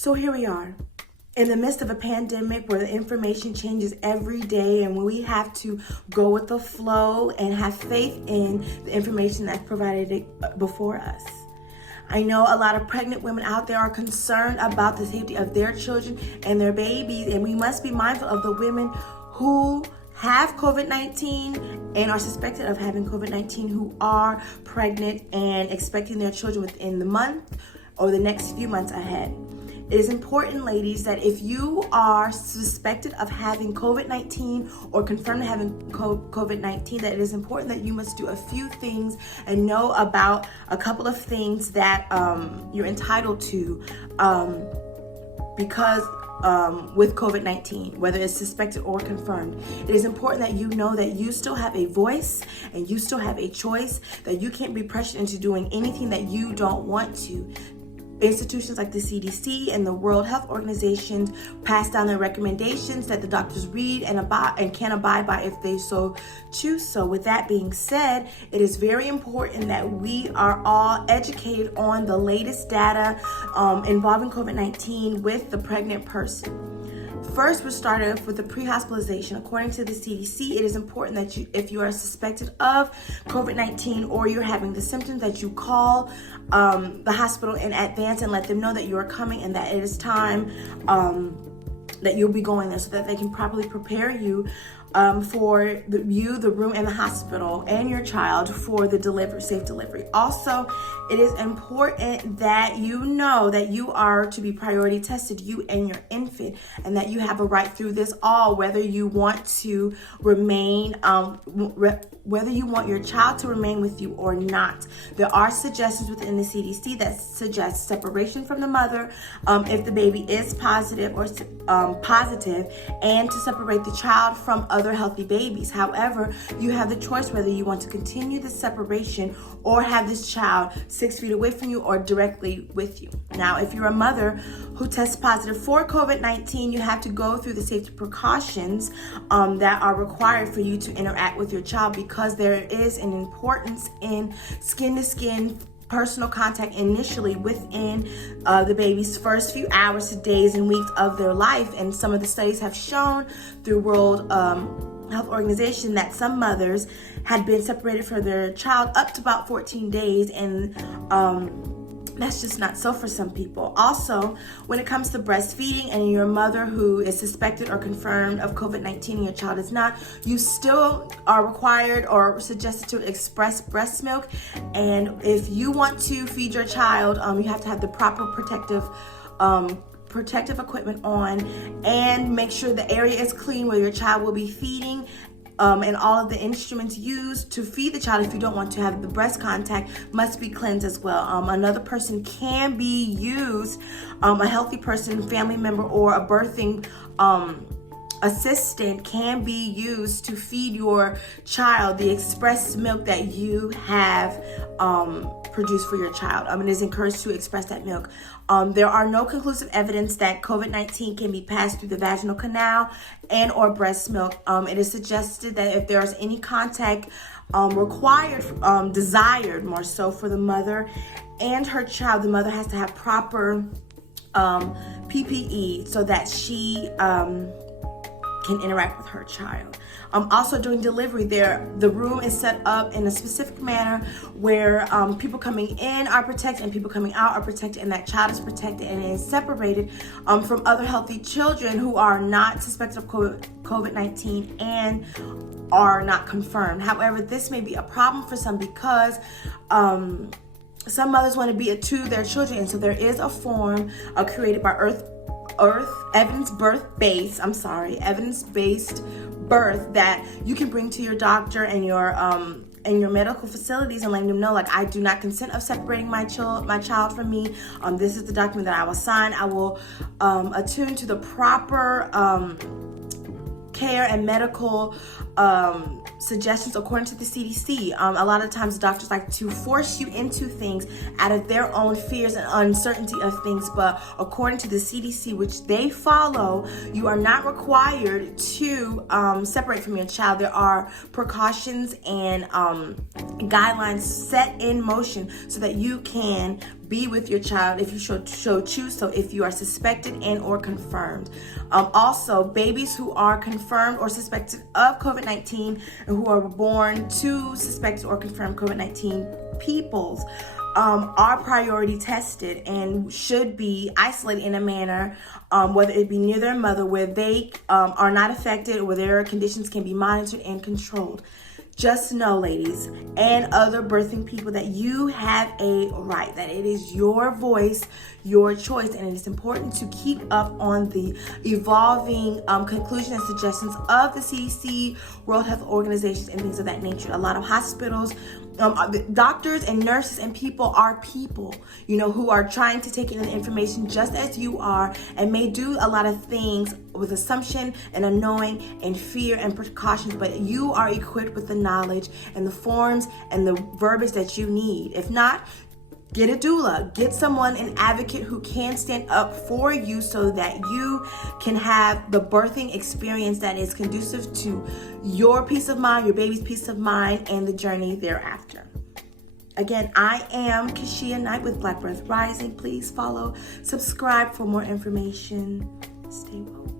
So here we are in the midst of a pandemic where the information changes every day, and when we have to go with the flow and have faith in the information that's provided before us. I know a lot of pregnant women out there are concerned about the safety of their children and their babies, and we must be mindful of the women who have COVID-19 and are suspected of having COVID-19, who are pregnant and expecting their children within the month or the next few months ahead. It is important, ladies, that if you are suspected of having COVID-19 or confirmed having COVID-19, that it is important that you must do a few things and know about a couple of things that you're entitled to because with COVID-19, whether it's suspected or confirmed. It is important that you know that you still have a voice and you still have a choice, that you can't be pressured into doing anything that you don't want to. Institutions like the CDC and the World Health Organization pass down their recommendations that the doctors read and can abide by if they so choose. So with that being said, it is very important that we are all educated on the latest data involving COVID-19 with the pregnant person. First, we'll start off with the pre-hospitalization. According to the CDC, it is important that if you are suspected of COVID-19 or you're having the symptoms, that you call the hospital in advance and let them know that you are coming and that it is time that you'll be going there, so that they can properly prepare you for the room, and the hospital, and your child for the safe delivery. Also, it is important that you know that you are to be priority tested, you and your infant, and that you have a right through this all, whether you want to remain, whether you want your child to remain with you or not. There are suggestions within the CDC that suggest separation from the mother if the baby is positive, and to separate the child from other healthy babies. However, you have the choice whether you want to continue the separation or have this child 6 feet away from you or directly with you. Now, if you're a mother who tests positive for COVID-19, you have to go through the safety precautions that are required for you to interact with your child, because there is an importance in skin-to-skin personal contact initially within the baby's first few hours to days and weeks of their life. And some of the studies have shown through World Health Organization that some mothers had been separated from their child up to about 14 days, and that's just not so for some people. Also, when it comes to breastfeeding and you're a mother who is suspected or confirmed of COVID-19 and your child is not, you still are required or suggested to express breast milk. And if you want to feed your child, you have to have the proper protective equipment on, and make sure the area is clean where your child will be feeding, and all of the instruments used to feed the child, if you don't want to have the breast contact, must be cleansed as well. Another person can be used, a healthy person, family member, or a birthing assistant can be used to feed your child the express milk that you have produced for your child. It is encouraged to express that milk. There are no conclusive evidence that COVID-19 can be passed through the vaginal canal and or breast milk. It is suggested that if there is any contact required, desired more so for the mother and her child, the mother has to have proper PPE so that she can interact with her child. Also, during delivery, the room is set up in a specific manner where people coming in are protected and people coming out are protected, and that child is protected and is separated from other healthy children who are not suspected of COVID-19 and are not confirmed. However, this may be a problem for some because some mothers want to be to their children, and so there is a form created by evidence-based birth that you can bring to your doctor and your medical facilities and letting them know, like, I do not consent of separating my child from me. This is the document that I will sign. I will attune to the proper care and medical suggestions according to the CDC. A lot of times doctors like to force you into things out of their own fears and uncertainty of things, but according to the CDC, which they follow, you are not required to separate from your child. There are precautions and guidelines set in motion so that you can be with your child if you so choose so, if you are suspected and or confirmed. Also, babies who are confirmed or suspected of COVID-19 and who are born to suspected or confirmed COVID-19 peoples are priority tested and should be isolated in a manner, whether it be near their mother, where they are not affected or where their conditions can be monitored and controlled. Just know, ladies and other birthing people, that you have a right, that it is your voice, your choice, and it is important to keep up on the evolving conclusions and suggestions of the CDC, World Health Organizations, and things of that nature. A lot of hospitals, doctors and nurses and people are people, who are trying to take in the information just as you are, and may do a lot of things with assumption and unknowing and fear and precautions, but you are equipped with the knowledge and the forms and the verbiage that you need. If not, get a doula, get someone, an advocate who can stand up for you so that you can have the birthing experience that is conducive to your peace of mind, your baby's peace of mind, and the journey thereafter. Again, I am Kashia Knight with Black Birth Rising. Please follow, subscribe for more information. Stay woke.